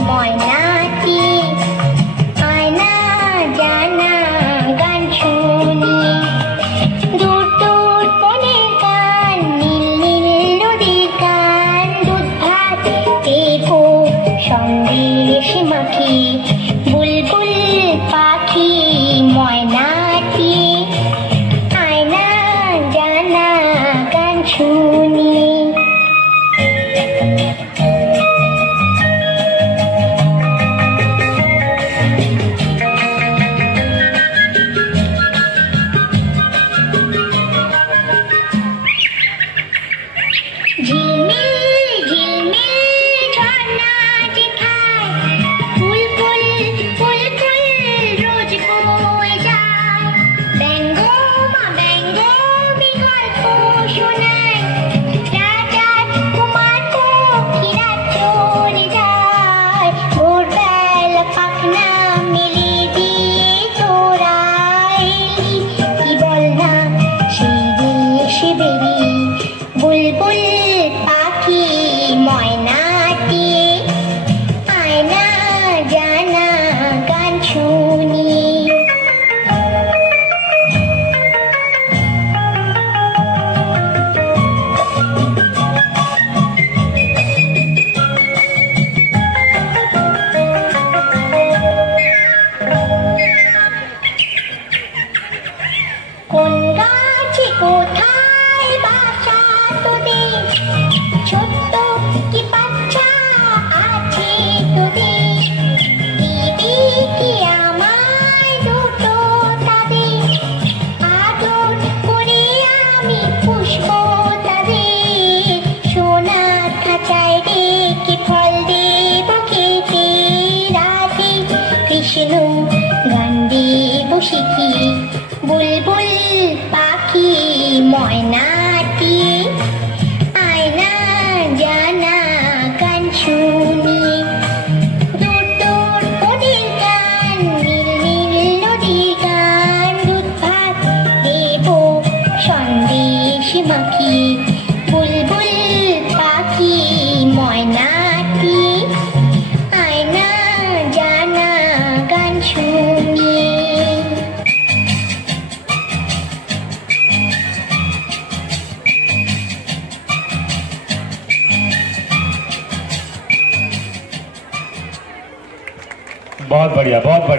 ময়নাটি আয়না জানা গান শুনি দূর দূর বনের গান নীল নীল নদীর গান দুধ ভাত দেবো সন্দেশ মাখি বুলবুল পাখি ময়নাটি আয়না জানা গান শুনি ঝিলমিল ঝিলমিল ঝর্ণা যেথায় ফুল ফুল ফুল ফুল রোজ বয়ে যায় ব্যঙ্গো মা ব্যঙ্গো গল্প শোনায় রাজকুমার পক্ষীরা চলে যায় ভোরবেলা পাখনা মেলে দিয়ে তোরা এলি কি বল না সেই দেশে বেরি বুলবুল পাখি ময়নাটি আয়না জানা গান শুনি কোন গাছে কোথায় বাসা তোদের ছোট্ট কি বাচ্চা আছে তোদের দিদি কি আমায় দুটো তাদের আদর করে আমি পুষবো তাদের সোনা খাঁচায় রেখে ফল দেব খেতে রাতে কৃষ্ণ গান দেব শিখি বুলবুল পাখি ময়নাটি আয়না জানা গান শুনি দূর দূর বনের গান নীল নীল নদীর গান দুধ ভাত দেব সন্দেশ মাখি বুলবুল পাখি ময়নাটি আয়না জানা গান শুনি बहुत बढ़िया बहुत बढ़िया।